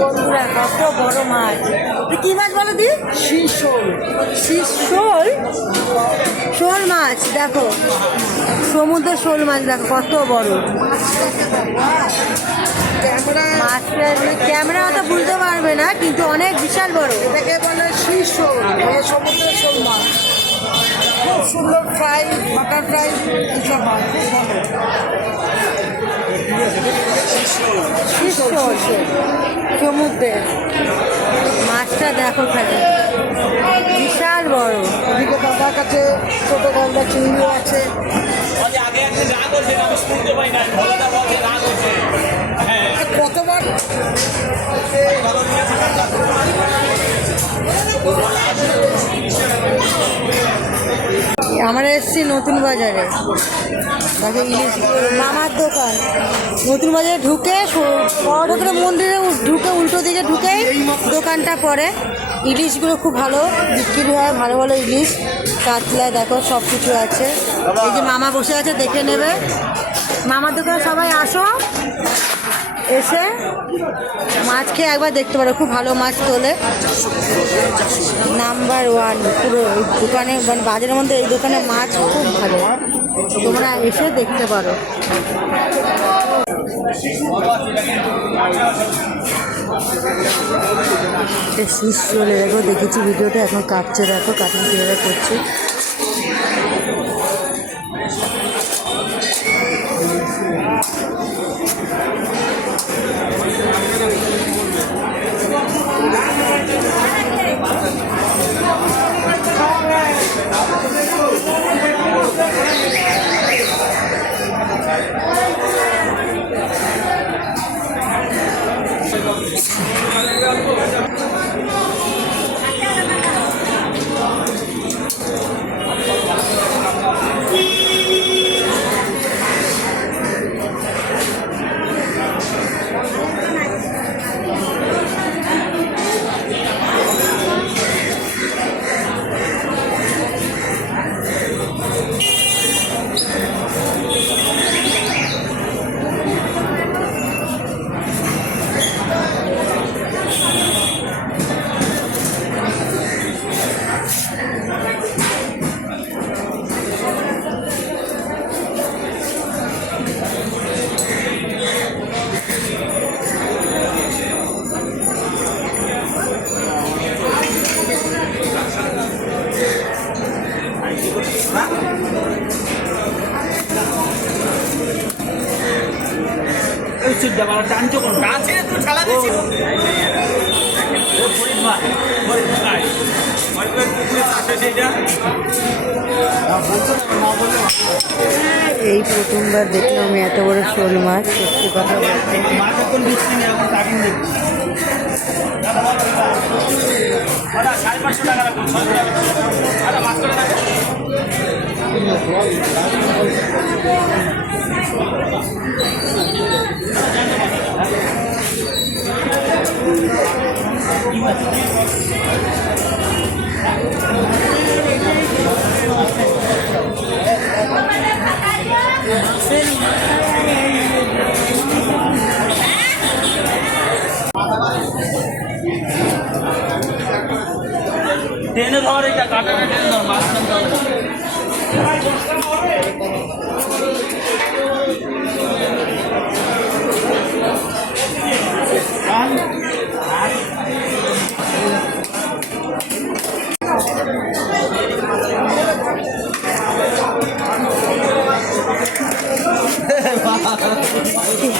বন্ধুরা কত বড় মাছ। কি মাছ বলো দি? শোল। শোল, শোল মাছ দেখো, সমুদ্রের শোল মাছ দেখো কত বড়। মাছটা ক্যামেরা অত বুঝতে পারবে না, কিন্তু অনেক বিশাল বড়। এটাকে বলে শোল, সমুদ্রের শোল মাছ। খুব সুন্দর ফ্রাই, বাটার ফ্রাই, এইসব মাছ খুব ভালো। সমুদ্রের মাছটা দেখো খালি বিশাল বড়। এদিকে দাদার কাছে ছোটো গলদা চিংড়িও আছে। কতবার আমরা এসেছি নতুন বাজারে, দেখো ইলিশ মামার দোকান। নতুন বাজারে ঢুকে বড় মন্দিরে ঢুকে উল্টো দিকে ঢুকেই দোকানটা পড়ে। ইলিশগুলো খুব ভালো বিক্রি হয়, ভালো ভালো ইলিশ, কাতলা দেখো সব কিছু আছে। এই যে মামা বসে আছে, দেখে নেবে। মামার দোকানে সবাই আসো, এসে মাছ খেয়ে একবার দেখতে পারো, খুব ভালো মাছ তোলে। নাম্বার 1 পুরো দোকানে, মানে বাজারের মধ্যে এই দোকানে মাছ খুব ভালো, তোমরা এসে দেখতে পারো। ফিশ চলে দেখো, দেখেছি ভিডিওটা, এখন কাটছে দেখো, কাটিং কীভাবে করছে। এই প্রথমবার দেখলাম এত বড় শোল মাছ, সত্যি কথা বলতে। টেনে ধর, এটা কাটাটা টেনে ধর, মাছ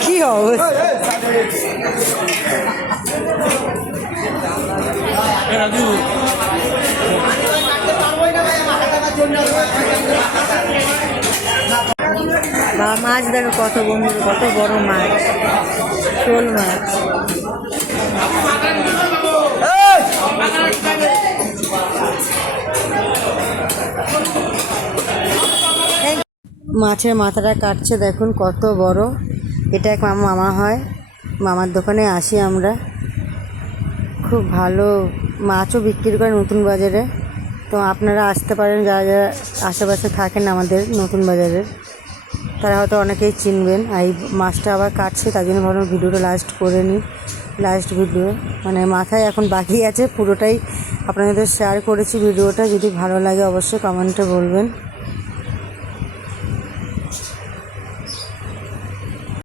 কি অবস্থা! বা মাছ দেখো কত বন্ধু, কত বড় মাছ, শোল মাছ। মাছের মাথাটা কাটছে দেখুন কত বড়। এটা এক মামা হয়, মামার দোকানে আসি আমরা। খুব ভালো মাছও বিক্রি করে নতুন বাজারে। তো আপনারা আসতে পারেন, যারা যারা আশেপাশে থাকেন আমাদের নতুন বাজারের, তারা হয়তো অনেকেই চিনবেন। এই মাছটা আবার কাটছে, তাই জন্য ভাবলাম ভিডিওটা লাস্ট করে নিই। লাস্ট ভিডিও, মানে মাথায় এখন বাকি আছে, পুরোটাই আপনাদের শেয়ার করেছি ভিডিওটা। যদি ভালো লাগে অবশ্যই কমেন্টে বলবেন।